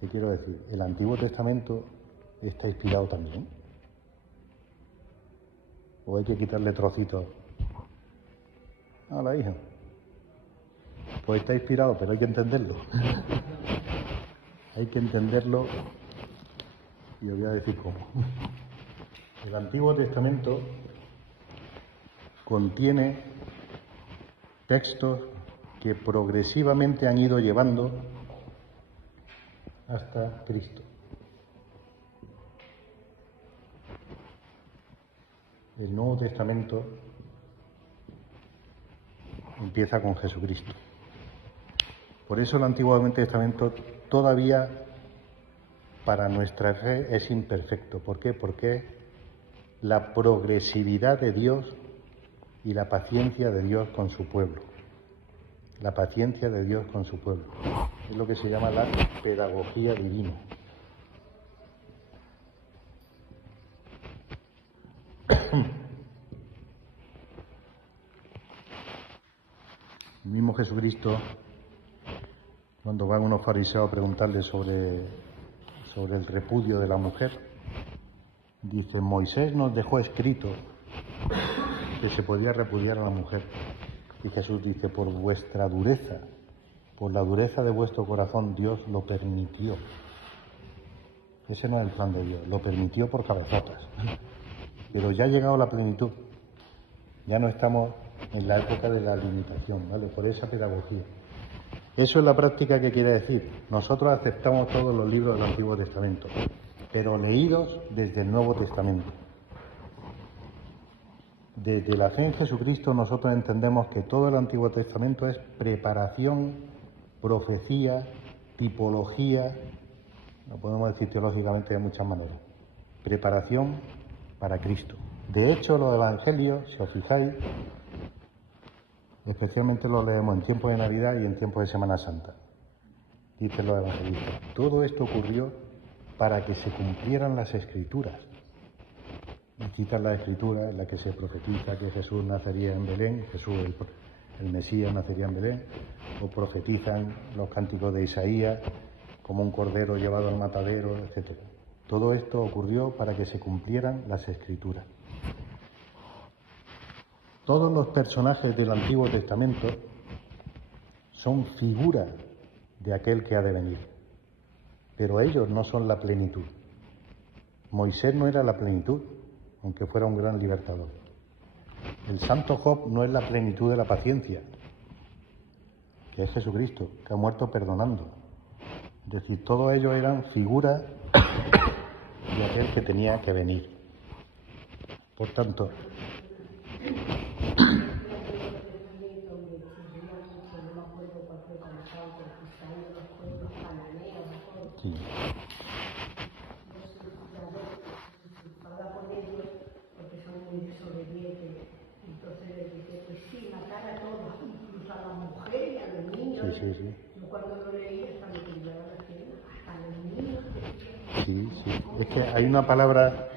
¿Qué quiero decir? El Antiguo Testamento está inspirado también. ¿O hay que quitarle trocitos a la hija? Pues está inspirado, pero hay que entenderlo. Hay que entenderlo y os voy a decir cómo. El Antiguo Testamento contiene textos que progresivamente han ido llevando hasta Cristo. El Nuevo Testamento empieza con Jesucristo. Por eso el Antiguo Testamento todavía para nuestra fe es imperfecto. ¿Por qué? Porque la progresividad de Dios y la paciencia de Dios con su pueblo. La paciencia de Dios con su pueblo. Es lo que se llama la pedagogía divina. El mismo Jesucristo, cuando van unos fariseos a preguntarle sobre sobre el repudio de la mujer. Dice, Moisés nos dejó escrito que se podía repudiar a la mujer. Y Jesús dice, por vuestra dureza, por la dureza de vuestro corazón, Dios lo permitió. Ese no es el plan de Dios, lo permitió por cabezotas. Pero ya ha llegado la plenitud. Ya no estamos en la época de la limitación, ¿vale? Por esa pedagogía. Eso es la práctica que quiere decir. Nosotros aceptamos todos los libros del Antiguo Testamento, pero leídos desde el Nuevo Testamento. Desde la fe en Jesucristo nosotros entendemos que todo el Antiguo Testamento es preparación, profecía, tipología, lo podemos decir teológicamente de muchas maneras, preparación para Cristo. De hecho, los evangelios, si os fijáis, especialmente los leemos en tiempo de Navidad y en tiempo de Semana Santa. Dicen los evangelistas, todo esto ocurrió para que se cumplieran las Escrituras. Y citan la Escritura en la que se profetiza que Jesús nacería en Belén, Jesús el Mesías nacería en Belén, o profetizan los cánticos de Isaías como un cordero llevado al matadero, etc. Todo esto ocurrió para que se cumplieran las Escrituras. Todos los personajes del Antiguo Testamento son figuras de aquel que ha de venir, pero ellos no son la plenitud. Moisés no era la plenitud, aunque fuera un gran libertador. El santo Job no es la plenitud de la paciencia, que es Jesucristo, que ha muerto perdonando. Es decir, todos ellos eran figuras de aquel que tenía que venir. Por tanto, sí. Sí, sí. Yo cuando lo leí hasta me temblaban las piernas, hasta los niños. Sí, sí. Es que hay una palabra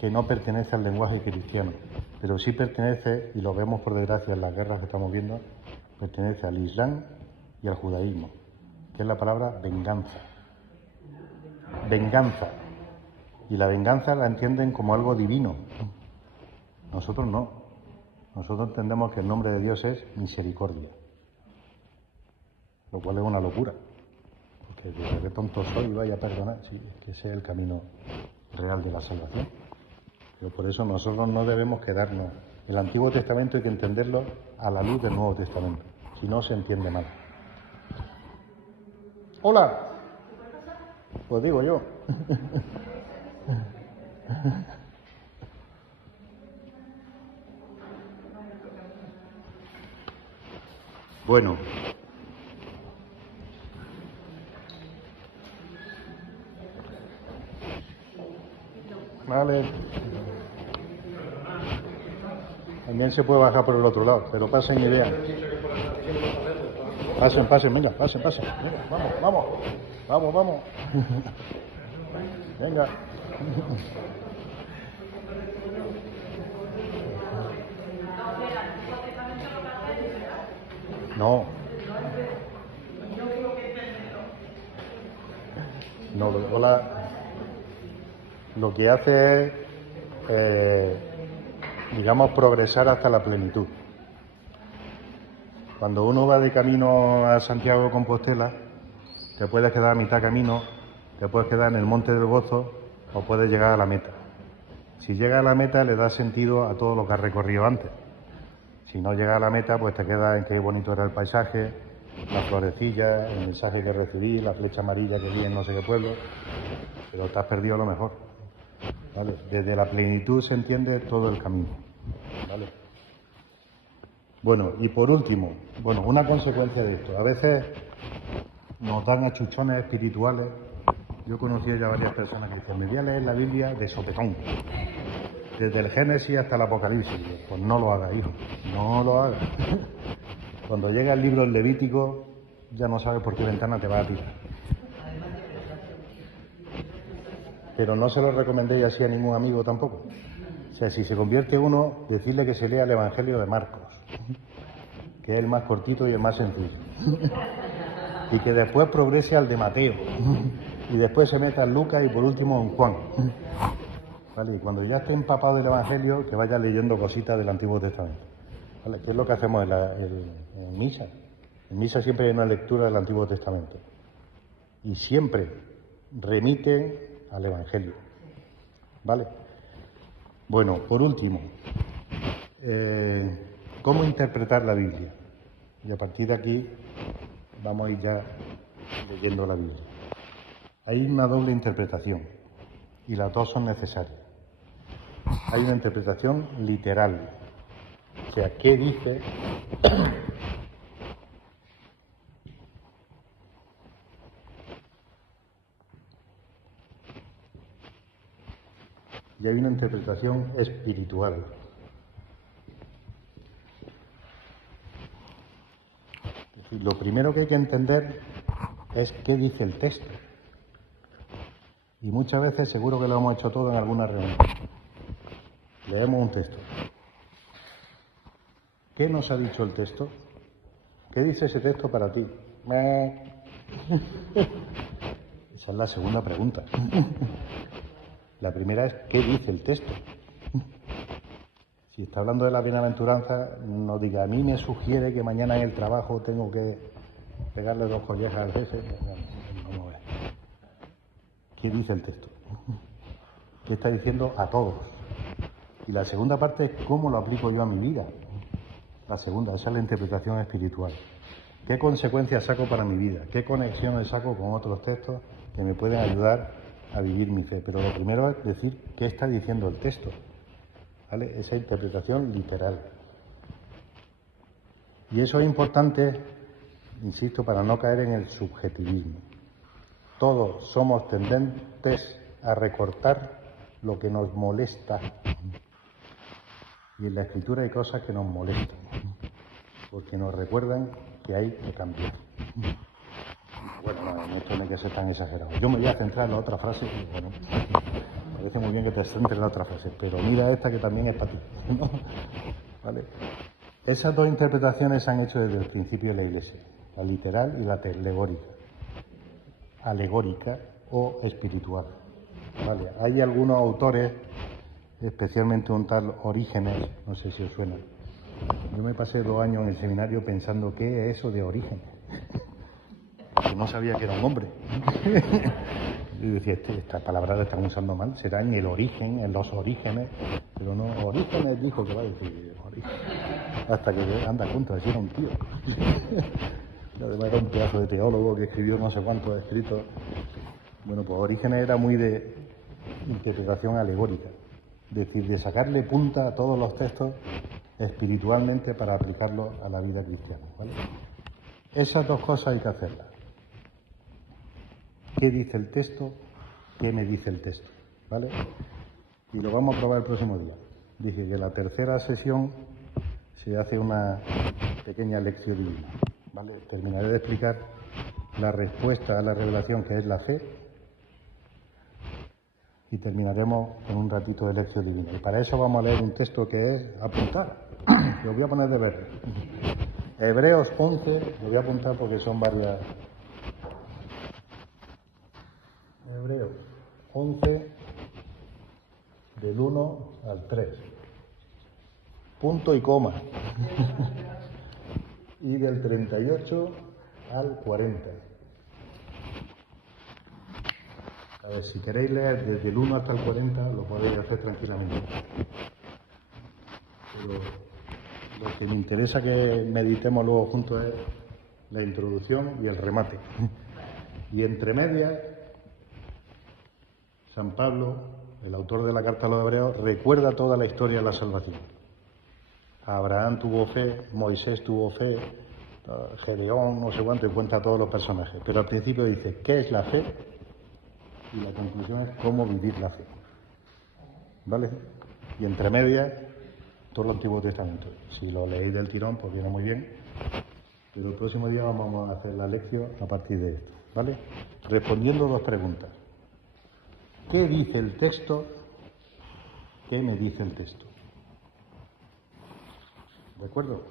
que no pertenece al lenguaje cristiano, pero sí pertenece, y lo vemos por desgracia en las guerras que estamos viendo, pertenece al Islam y al judaísmo, que es la palabra venganza. Venganza. Y la venganza la entienden como algo divino. Nosotros no. Nosotros entendemos que el nombre de Dios es misericordia. Lo cual es una locura, porque qué tonto soy y vaya a perdonar. Sí, es que ese es el camino real de la salvación. Pero por eso nosotros no debemos quedarnos. El Antiguo Testamento hay que entenderlo a la luz del Nuevo Testamento, si no se entiende mal. ¡Hola! Pues digo yo. Bueno. Vale. También se puede bajar por el otro lado, pero pasen y vean. Pasen, venga, pasen. Venga, vamos. Venga. No, lo que hace es, digamos, progresar hasta la plenitud. Cuando uno va de camino a Santiago de Compostela, te puedes quedar a mitad camino, te puedes quedar en el Monte del Gozo o puedes llegar a la meta. Si llegas a la meta le da sentido a todo lo que has recorrido antes. Si no llegas a la meta, pues te quedas en qué bonito era el paisaje, las florecillas, el mensaje que recibí, la flecha amarilla que vi en no sé qué pueblo, pero te has perdido lo mejor. ¿Vale? Desde la plenitud se entiende todo el camino. ¿Vale? Bueno, y por último, una consecuencia de esto. A veces nos dan achuchones espirituales. Yo he conocido ya varias personas que dicen, me voy a leer la Biblia de sopetón, desde el Génesis hasta el Apocalipsis. Pues no lo hagas, hijo, no lo hagas. Cuando llega el libro del Levítico, ya no sabes por qué ventana te va a tirar. Pero no se lo recomendéis así a ningún amigo tampoco. O sea, si se convierte uno, decirle que se lea el Evangelio de Marcos, que es el más cortito y el más sencillo. Y que después progrese al de Mateo, y después se meta en Lucas y por último en Juan. ¿Vale? Y cuando ya esté empapado del Evangelio, que vaya leyendo cositas del Antiguo Testamento. ¿Vale? ¿Qué es lo que hacemos en misa? En misa siempre hay una lectura del Antiguo Testamento. Y siempre remiten al Evangelio. ¿Vale? Bueno, por último, ¿cómo interpretar la Biblia? Y a partir de aquí vamos a ir ya leyendo la Biblia. Hay una doble interpretación y las dos son necesarias. Hay una interpretación literal, o sea, ¿qué dice? Y hay una interpretación espiritual. Es decir, lo primero que hay que entender es qué dice el texto. Y muchas veces seguro que lo hemos hecho todo en alguna reunión. Leemos un texto. ¿Qué nos ha dicho el texto? ¿Qué dice ese texto para ti? Esa es la segunda pregunta. La primera es, ¿qué dice el texto? Si está hablando de la bienaventuranza, no diga, a mí me sugiere que mañana en el trabajo tengo que pegarle 2 collejas al jefe. Vamos a ver. ¿Qué dice el texto? ¿Qué está diciendo a todos? Y la segunda parte es, ¿cómo lo aplico yo a mi vida? La segunda, esa es la interpretación espiritual. ¿Qué consecuencias saco para mi vida? ¿Qué conexiones saco con otros textos que me pueden ayudar a vivir mi fe? Pero lo primero es decir qué está diciendo el texto, ¿vale? Esa interpretación literal. Y eso es importante, insisto, para no caer en el subjetivismo. Todos somos tendentes a recortar lo que nos molesta. Y en la Escritura hay cosas que nos molestan, porque nos recuerdan que hay que cambiar. Bueno, no, esto no hay que ser tan exagerado. Yo me voy a centrar en la otra frase, y bueno, me parece muy bien que te centres en la otra frase, pero mira esta que también es para ti, ¿no? ¿Vale? Esas dos interpretaciones se han hecho desde el principio de la Iglesia, la literal y la alegórica o espiritual. ¿Vale? Hay algunos autores, especialmente un tal Orígenes, no sé si os suena. Yo me pasé 2 años en el seminario pensando qué es eso de Orígenes. Que no sabía que era un hombre. Y decía, esta palabra la están usando mal, será en el origen, en los orígenes, pero no, Orígenes dijo que va a decir origen. Hasta que anda contra, decir era un tío. Y además era un pedazo de teólogo que escribió no sé cuántos escritos. Bueno, pues Orígenes era muy de interpretación alegórica, es decir, de sacarle punta a todos los textos espiritualmente para aplicarlos a la vida cristiana, ¿vale? Esas dos cosas hay que hacerlas. ¿Qué dice el texto? ¿Qué me dice el texto? ¿Vale? Y lo vamos a probar el próximo día. Dije que la tercera sesión se hace una pequeña lección divina, ¿vale? Terminaré de explicar la respuesta a la revelación, que es la fe, y terminaremos con un ratito de lección divina. Y para eso vamos a leer un texto que es apuntar. Lo voy a poner de verde. Hebreos 11, lo voy a apuntar porque son varias. Hebreos 11, del 1 al 3. Punto y coma. Y del 38 al 40. A ver, si queréis leer desde el 1 hasta el 40, lo podéis hacer tranquilamente. Pero lo que me interesa que meditemos luego juntos es la introducción y el remate. Y entre medias, San Pablo, el autor de la carta a los Hebreos, recuerda toda la historia de la salvación. Abraham tuvo fe, Moisés tuvo fe, Gedeón, no sé cuánto, y cuenta a todos los personajes. Pero al principio dice, ¿qué es la fe? Y la conclusión es cómo vivir la fe. ¿Vale? Y entre medias, todo el Antiguo Testamento. Si lo leéis del tirón, pues viene muy bien. Pero el próximo día vamos a hacer la lección a partir de esto. ¿Vale? Respondiendo 2 preguntas. ¿Qué dice el texto? ¿Qué me dice el texto? ¿De acuerdo?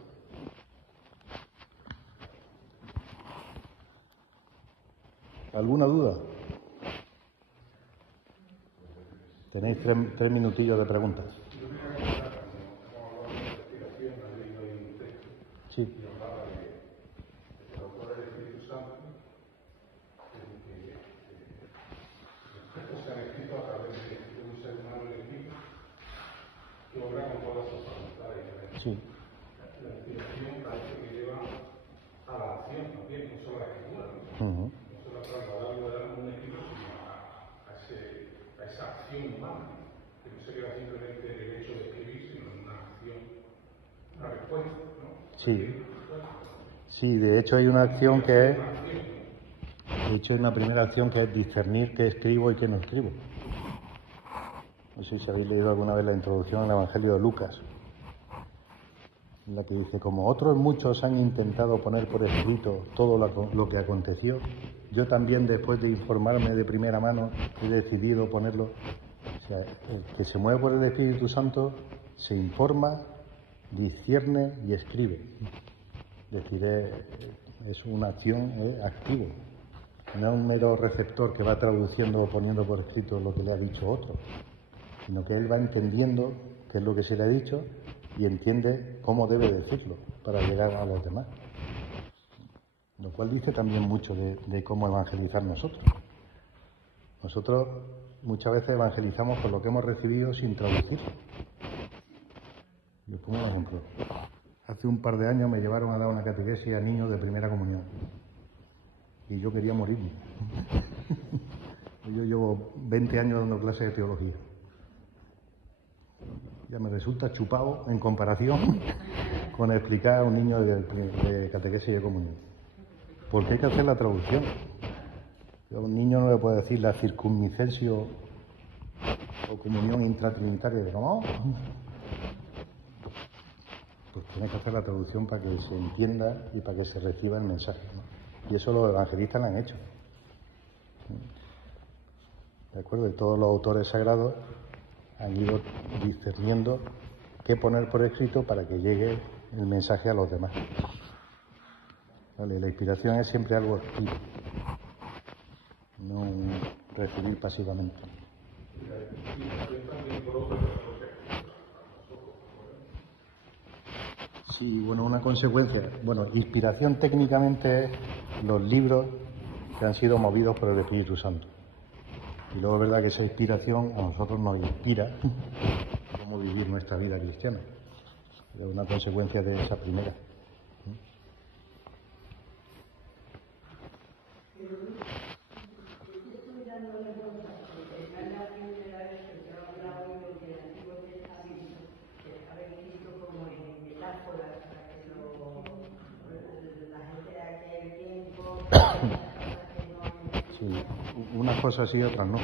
¿Alguna duda? Tenéis tres minutillos de preguntas. Sí. Sí. La inspiración parece que lleva a la acción también, no solo a la escritura, ¿no? Uh-huh. No solo a trasladarlo de un escrito, sino a esa acción humana, que no se queda simplemente en el hecho de escribir, sino en una acción, una respuesta, ¿no? Sí. Sí, de hecho hay una acción que es... De hecho hay una primera acción que es discernir qué escribo y qué no escribo. No sé si habéis leído alguna vez la introducción al Evangelio de Lucas, en la que dice, como otros muchos han intentado poner por escrito todo lo que aconteció, yo también, después de informarme de primera mano, he decidido ponerlo. O sea, el que se mueve por el Espíritu Santo se informa, discierne y escribe. Es decir, es una acción activa. No es un mero receptor que va traduciendo o poniendo por escrito lo que le ha dicho otro, sino que él va entendiendo qué es lo que se le ha dicho y entiende cómo debe decirlo para llegar a los demás. Lo cual dice también mucho de cómo evangelizar nosotros. Nosotros muchas veces evangelizamos con lo que hemos recibido sin traducirlo. Les pongo un ejemplo. Hace un par de años me llevaron a dar una catequesis a niños de primera comunión. Y yo quería morirme. Yo llevo 20 años dando clases de teología. Ya me resulta chupado en comparación con explicar a un niño de catequesis y de comunión. Porque hay que hacer la traducción. A un niño no le puede decir la circunmicencia o comunión intratrinitaria. ¿Cómo? Pues tiene que hacer la traducción para que se entienda y para que se reciba el mensaje, ¿no? Y eso los evangelistas lo han hecho. ¿De acuerdo? Y todos los autores sagrados han ido discerniendo qué poner por escrito para que llegue el mensaje a los demás. ¿Vale? La inspiración es siempre algo activo, no recibir pasivamente. Sí, bueno, una consecuencia. Bueno, inspiración técnicamente es los libros que han sido movidos por el Espíritu Santo. Y luego es verdad que esa inspiración a nosotros nos inspira cómo vivir nuestra vida cristiana. Es una consecuencia de esa primera. Sí, unas cosas sí y otras no.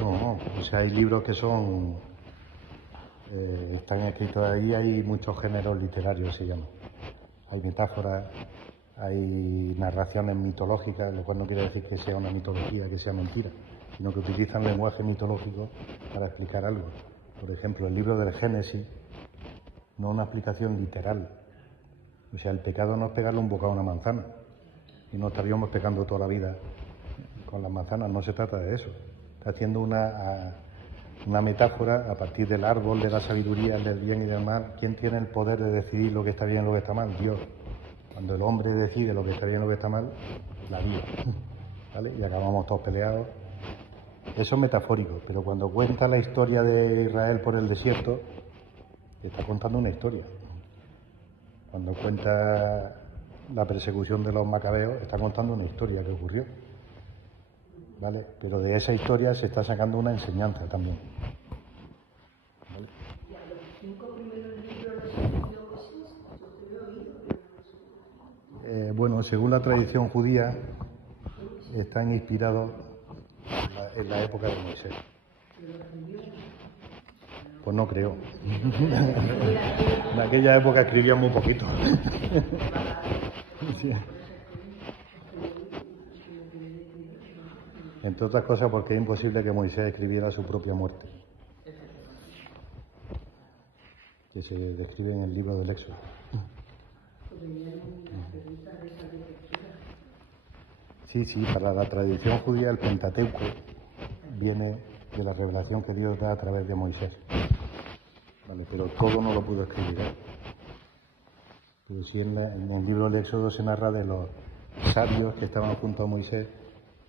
No, o sea, hay libros que son... están escritos ahí, hay muchos géneros literarios, se llaman. Hay metáforas, hay narraciones mitológicas, lo cual no quiere decir que sea una mitología, que sea mentira, sino que utilizan lenguaje mitológico para explicar algo. Por ejemplo, el libro del Génesis no es una explicación literal. O sea, el pecado no es pegarle un bocado a una manzana. Y no estaríamos pecando toda la vida con las manzanas, no se trata de eso. Está haciendo una metáfora a partir del árbol de la sabiduría, del bien y del mal. ¿Quién tiene el poder de decidir lo que está bien y lo que está mal? Dios. Cuando el hombre decide lo que está bien y lo que está mal, la vida. ¿Vale? Y acabamos todos peleados. Eso es metafórico, pero cuando cuenta la historia de Israel por el desierto, está contando una historia. Cuando cuenta la persecución de los macabeos, está contando una historia que ocurrió. ¿Vale? Pero de esa historia se está sacando una enseñanza también. ¿Vale? ¿Y a los 5 primeros libros los han leído cosas? Yo he oído. Bueno, según la tradición judía, están inspirados en la época de Moisés. Pues no creo. En aquella época escribían muy poquito. Sí. Entre otras cosas porque es imposible que Moisés escribiera su propia muerte, que se describe en el libro del Éxodo. Sí, para la tradición judía el Pentateuco viene de la revelación que Dios da a través de Moisés. Vale, pero todo no lo pudo escribir. Pero sí en el libro del Éxodo se narra de los sabios que estaban junto a Moisés,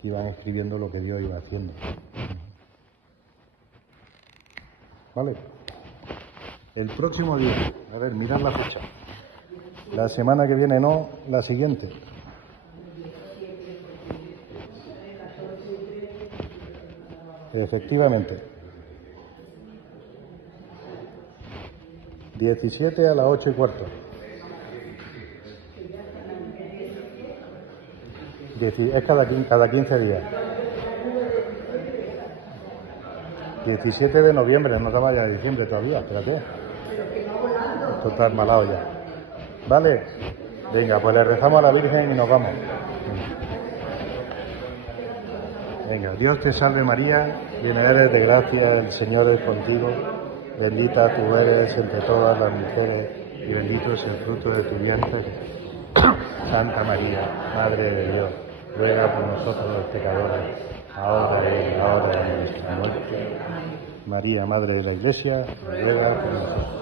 que iban escribiendo lo que Dios iba haciendo. Vale. El próximo día, a ver, mirad la fecha. La semana que viene no, la siguiente. Efectivamente. 17 a las 8:15. Es cada 15 días. 17 de noviembre, no te vayas de diciembre todavía, espérate. Esto está malado ya. ¿Vale? Venga, pues le rezamos a la Virgen y nos vamos. Venga, Dios te salve María, llena eres de gracia, el Señor es contigo, bendita tú eres entre todas las mujeres y bendito es el fruto de tu vientre. Santa María, Madre de Dios, ruega por nosotros los pecadores, ahora y en la hora de nuestra muerte. María, Madre de la Iglesia, ruega por nosotros.